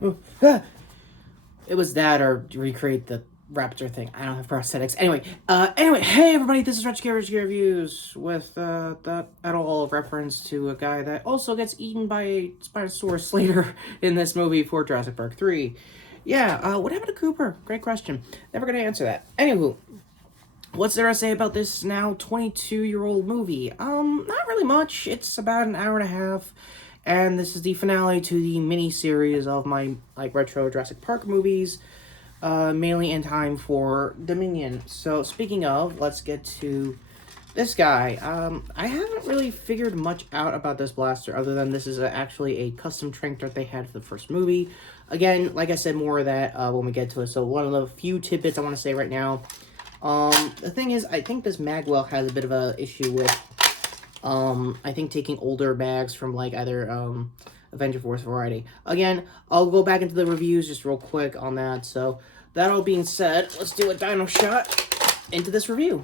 It was that or recreate the raptor thing. I don't have prosthetics. Anyway, hey everybody, this is Retrokid Reviews with that at all reference to a guy that also gets eaten by a Spinosaurus later in this movie for Jurassic Park 3. Yeah, what happened to Cooper? Great question. Never gonna answer that. Anywho, what's there to say about this now 22-year-old movie? Not really much. It's about an hour and a half, and this is the finale to the mini-series of my, retro Jurassic Park movies, mainly in time for Dominion. So, speaking of, let's get to this guy. I haven't really figured much out about this blaster, other than this is actually a custom trank that they had for the first movie. Again, like I said, more of that when we get to it. So, one of the few tidbits I want to say right now. The thing is, I think this magwell has a bit of a issue with, I think taking older bags from, either, Avenger Force Variety. Again, I'll go back into the reviews just real quick on that. So, that all being said, let's do a dino shot into this review.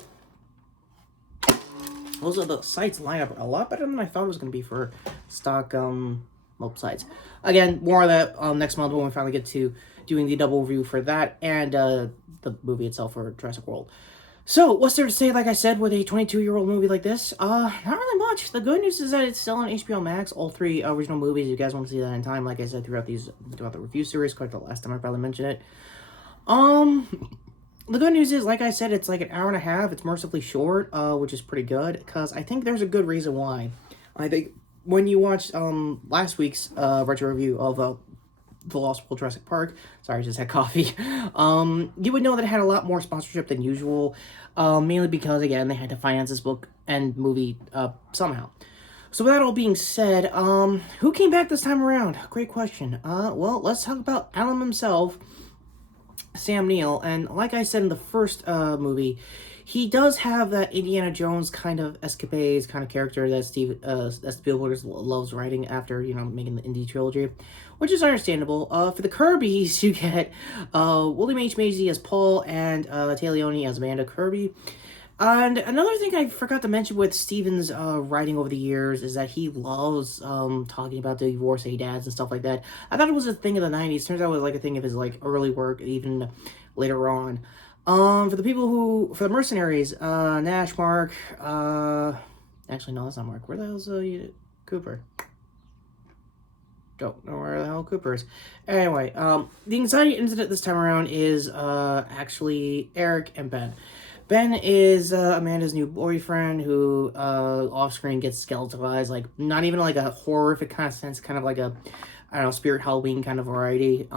Also, the sights line up a lot better than I thought it was going to be for stock, sites. Again, more of that, next month when we finally get to doing the double review for that and, the movie itself for Jurassic World. So, what's there to say, like I said, with a 22-year-old movie like this? Not really much. The good news is that it's still on HBO Max, all three original movies. If you guys want to see that in time, like I said, throughout the review series, quite the last time I probably mentioned it. The good news is, like I said, it's like an hour and a half. It's mercifully short, which is pretty good, because I think there's a good reason why. I think when you watched last week's retro review of The Lost World Jurassic Park, sorry, I just had coffee, you would know that it had a lot more sponsorship than usual, mainly because, again, they had to finance this book and movie somehow. So with that all being said, who came back this time around? Great question. Well, let's talk about Alan himself, Sam Neill, and like I said in the first movie, he does have that Indiana Jones kind of escapades kind of character that Spielberg loves writing after, making the Indy trilogy, which is understandable. For the Kirbys, you get William H. Macy as Paul and Talioni as Amanda Kirby. And another thing I forgot to mention with Steven's writing over the years is that he loves talking about the divorcee dads and stuff like that. I thought it was a thing of the 90s. Turns out it was a thing of his early work, even later on. For the mercenaries, Nash, Mark, actually, no, that's not Mark. Where the hell's Cooper? Don't know where the hell Cooper is. Anyway, the anxiety incident this time around is actually Eric and Ben. Ben is Amanda's new boyfriend who off-screen gets skeletalized, not even a horrific kind of sense, kind of like a, I don't know, Spirit Halloween kind of variety.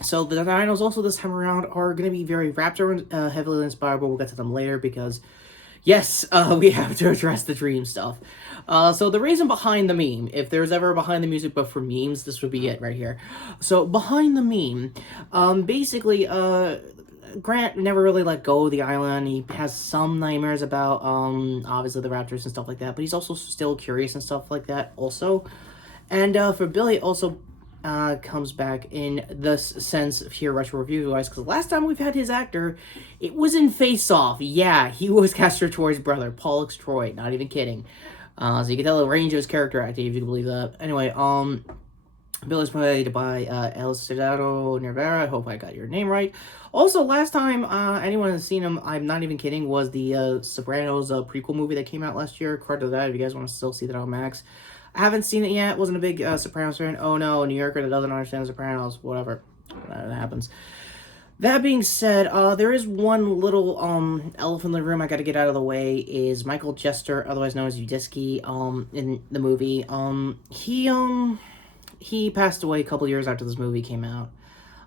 So the dinos also this time around are going to be very Raptor heavily inspired, but we'll get to them later because, yes, we have to address the dream stuff. So the reason behind the meme, if there's ever a behind the music but for memes, this would be it right here. So behind the meme, basically, Grant never really let go of the island. He has some nightmares about, obviously the raptors and stuff like that, but he's also still curious and stuff like that also. And for Billy, it also comes back in this sense of here retro review-wise, because last time we've had his actor, it was in Face Off. Yeah, he was Castor Troy's brother, Pollux Troy, not even kidding. So you can tell the range of his character acting, if you can believe that. Anyway, Billy's played by El Cedaro Nervera. I hope I got your name right. Also, last time anyone has seen him, I'm not even kidding, was the Sopranos prequel movie that came out last year. Credit to that if you guys want to still see that on Max. I haven't seen it yet. Wasn't a big Sopranos fan. Oh no, a New Yorker that doesn't understand Sopranos. Whatever. That happens. That being said, there is one little elephant in the room I got to get out of the way. Is Michael Jester, otherwise known as Udisky, in the movie. He passed away a couple years after this movie came out.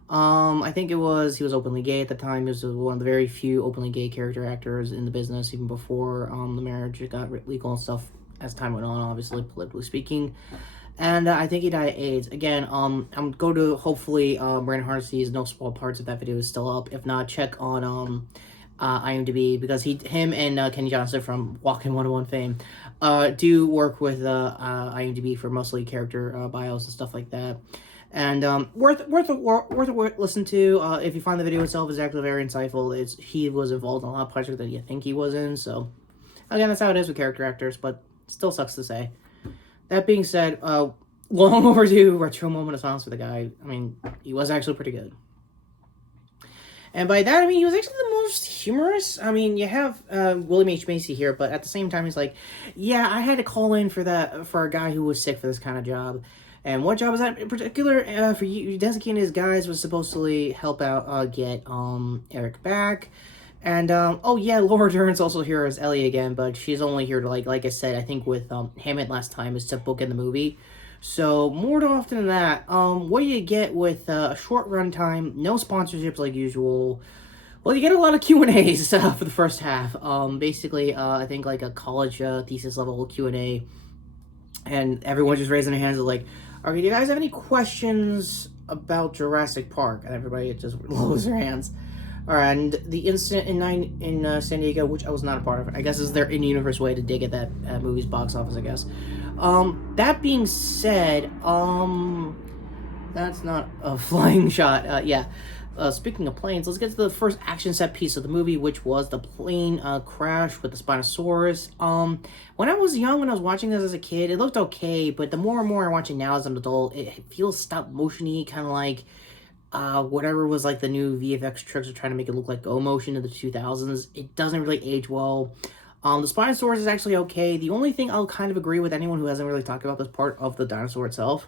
I think he was openly gay at the time. He was one of the very few openly gay character actors in the business, even before the marriage got legal and stuff as time went on, obviously, politically speaking. And I think he died of AIDS. Again, I'm going to hopefully Brandon Hardesty's no small parts of that video is still up. If not, check on IMDb, because him and Kenny Johnson from Walking 101 fame do work with IMDb for mostly character bios and stuff like that. And worth a listen to. If you find the video itself is actually very insightful. He was involved in a lot of projects that you think he was in. So again, that's how it is with character actors, but still sucks to say. That being said, long overdue retro moment of silence for the guy. I mean, he was actually pretty good. And by that, I mean, he was actually the most humorous. I mean, you have William H. Macy here, but at the same time, he's like, yeah, I had to call in for a guy who was sick for this kind of job. And what job was that in particular? For you, designating his guys was supposedly help out get Eric back. And oh yeah, Laura Dern's also here as Ellie again, but she's only here to like I said, I think with Hammond last time is to book in the movie. So more often than that, what do you get with a short runtime, no sponsorships like usual? Well, you get a lot of Q&As for the first half. Basically, I think like a college thesis level Q&A, and everyone's just raising their hands like, "Okay, do you guys have any questions about Jurassic Park?" And everybody just lowers their hands. All right, and the incident in San Diego, which I was not a part of, I guess is their in-universe way to dig at that movie's box office, I guess. That being said, that's not a flying shot. Yeah. Speaking of planes, let's get to the first action set piece of the movie, which was the plane crash with the Spinosaurus. When I was young, when I was watching this as a kid, it looked okay, but the more and more I watch it now as an adult, it feels stop motion-y, kind of like whatever was like the new VFX tricks are trying to make it look like Go Motion in the 2000s. It doesn't really age well. The Spinosaurus is actually okay. The only thing I'll kind of agree with anyone who hasn't really talked about this part of the dinosaur itself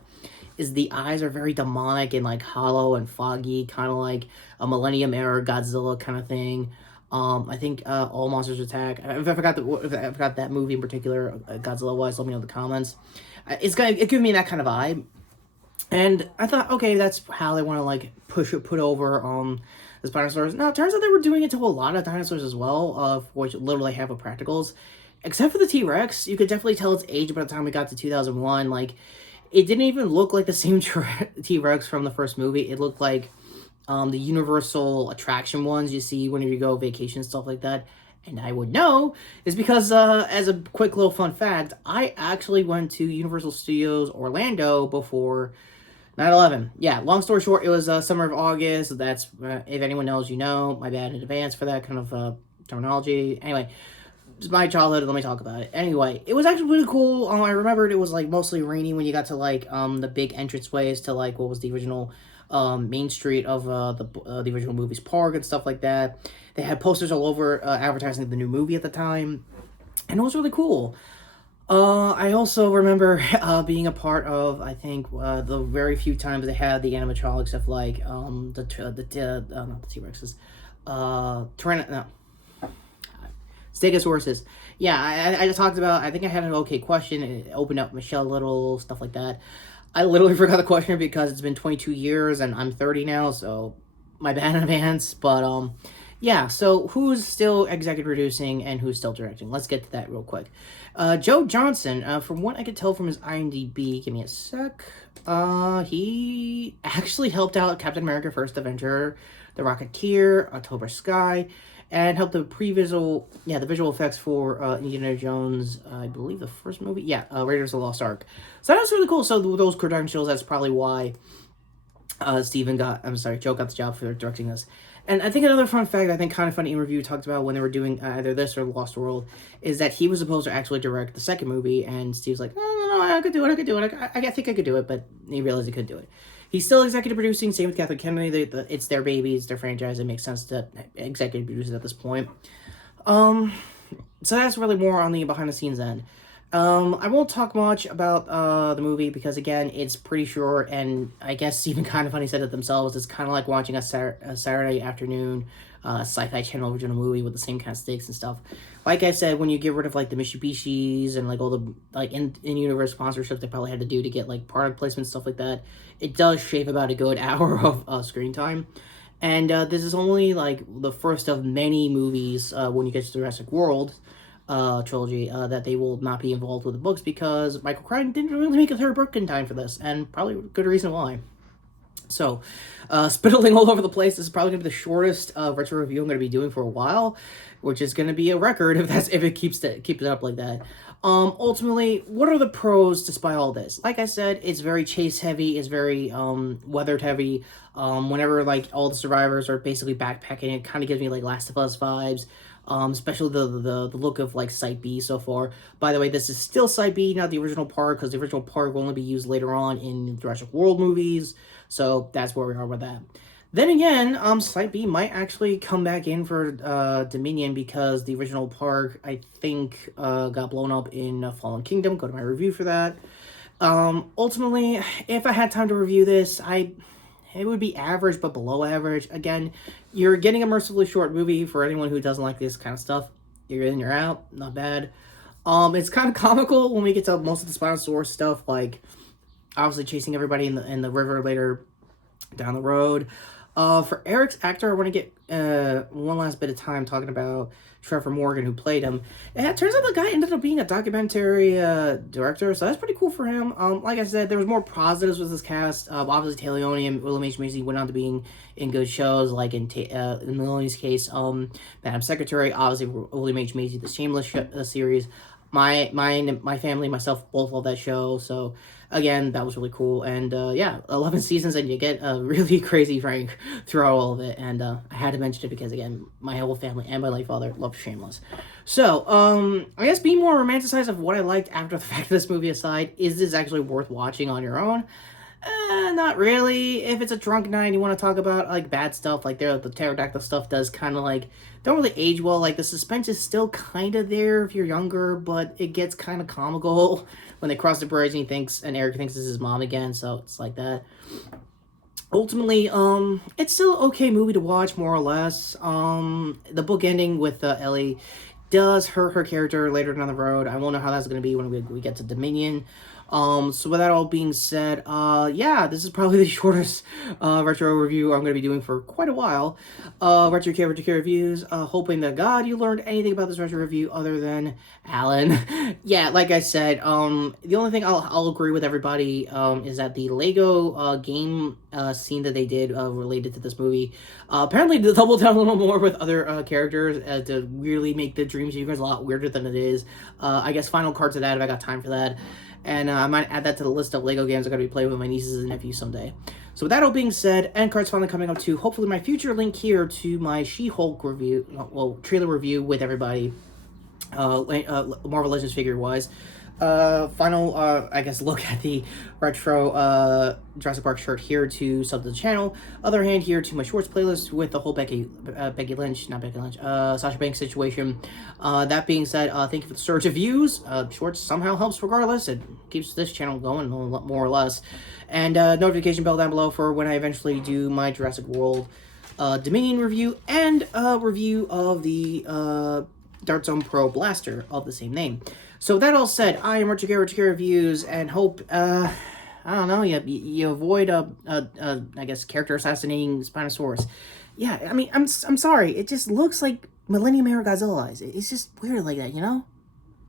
is the eyes are very demonic and like hollow and foggy, kind of like a Millennium Era Godzilla kind of thing. I think All Monsters Attack. If I forgot that movie in particular, Godzilla wise, let me know in the comments. It gives me that kind of vibe. And I thought, okay, that's how they want to like put over the Spinosaurus. Now, it turns out they were doing it to a lot of dinosaurs as well, which literally have practicals. Except for the T-Rex, you could definitely tell its age by the time we got to 2001. Like, it didn't even look like the same T-Rex from the first movie. It looked like the Universal attraction ones you see whenever you go vacation, stuff like that. And I would know is because, as a quick little fun fact, I actually went to Universal Studios Orlando before 9/11. Yeah, long story short, it was summer of August. That's, if anyone knows, you know. My bad in advance for that kind of terminology. Anyway, it's my childhood. Let me talk about it. Anyway, it was actually really cool. I remembered it was like mostly rainy when you got to like the big entranceways to like what was the original main street of the original movie's park and stuff like that. They had posters all over advertising the new movie at the time, and it was really cool. I also remember being a part of, I think, the very few times they had the animatronics of like not the T-Rexes, Stegosauruses. Yeah, I talked about. I think I had an okay question. It opened up Michelle Little, stuff like that. I literally forgot the question because it's been 22 years and I'm 30 now, so my bad in advance. But yeah. So who's still executive producing and who's still directing? Let's get to that real quick. Joe Johnson, from what I could tell from his IMDb, give me a sec. He actually helped out Captain America: First Avenger, The Rocketeer, October Sky, and helped the the visual effects for Indiana Jones, I believe the first movie, Raiders of the Lost Ark. So that was really cool. So those credentials, that's probably why Joe got the job for directing this. And I think another fun fact, I think kind of funny in review talked about when they were doing either this or Lost World, is that he was supposed to actually direct the second movie, and Steve's like, no, I could do it, I think I could do it, but he realized he couldn't do it. He's still executive producing, same with Kathleen Kennedy, it's their baby, it's their franchise, it makes sense to executive produce it at this point. So that's really more on the behind-the-scenes end. I won't talk much about the movie because, again, it's pretty short, and I guess even kind of funny said it themselves. It's kind of like watching a Saturday afternoon sci-fi channel original movie with the same kind of stakes and stuff. Like I said, when you get rid of like the Mitsubishis and like all the like in-universe sponsorships they probably had to do to get like product placement, stuff like that, it does shave about a good hour of screen time. And this is only like the first of many movies when you get to Jurassic World trilogy that they will not be involved with the books because Michael Crichton didn't really make a third book in time for this, and probably good reason why. So, spittling all over the place, this is probably going to be the shortest retro review I'm going to be doing for a while, which is going to be a record if it keeps it up like that. Ultimately, what are the pros despite all this? Like I said, it's very chase heavy, it's very weathered heavy. Whenever like all the survivors are basically backpacking, it kind of gives me like Last of Us vibes. especially the look of like Site B so far. By the way, this is still Site B, not the original park, because the original park will only be used later on in Jurassic World movies. So that's where we are with that. Then again, Site B might actually come back in for Dominion, because the original park, I think, got blown up in Fallen Kingdom. Go to my review for that. Ultimately, if I had time to review this, it would be average, but below average. Again, you're getting a mercifully short movie for anyone who doesn't like this kind of stuff. You're in, you're out. Not bad. It's kind of comical when we get to most of the Spinosaurus stuff, like obviously chasing everybody in the river later down the road. For Eric's actor, I want to get one last bit of time talking about Trevor Morgan, who played him. And it turns out the guy ended up being a documentary director, so that's pretty cool for him. Like I said, there was more positives with this cast. Obviously, Taleone and William H. Macy went on to being in good shows, like in Melody's case, Madam Secretary. Obviously, William H. Macy, the Shameless series. My family, myself, both love that show, so again, that was really cool. And yeah, 11 seasons, and you get a really crazy Frank throughout all of it. And I had to mention it because, again, my whole family and my late father loved Shameless. So, I guess being more romanticized of what I liked after the fact of this movie aside, is this actually worth watching on your own? Not really. If it's a drunk night and you want to talk about like bad stuff, like the pterodactyl stuff does kind of like don't really age well. Like the suspense is still kind of there if you're younger, but it gets kind of comical when they cross the bridge and Eric thinks this is his mom again. So it's like that. Ultimately, it's still an okay movie to watch, more or less. The book ending with Ellie does hurt her character later down the road. I won't know how that's going to be when we get to Dominion. So with that all being said, yeah, this is probably the shortest retro review I'm going to be doing for quite a while. Retrokid Reviews, hoping to God you learned anything about this retro review other than Alan. Yeah, like I said, the only thing I'll agree with everybody is that the Lego game scene that they did related to this movie, apparently to double down a little more with other characters to really make the dream sequence a lot weirder than it is. I guess final cards of that if I got time for that. And I might add that to the list of Lego games I'm going to be playing with my nieces and nephews someday. So with that all being said, end cards finally coming up to hopefully my future link here to my She-Hulk review, well, trailer review with everybody, Marvel Legends figure-wise. Final, I guess, look at the retro Jurassic Park shirt here to sub to the channel. Other hand here to my shorts playlist with the whole Sasha Banks situation. That being said, thank you for the surge of views. Shorts somehow helps regardless. It keeps this channel going more or less. And notification bell down below for when I eventually do my Jurassic World Dominion review and review of the Dart Zone Pro Blaster of the same name. So that all said, I am Retrokid Reviews, and hope, I don't know, you avoid I guess, character assassinating Spinosaurus. Yeah, I mean, I'm sorry, it just looks like Millennium Era Godzilla eyes. It's just weird like that, you know?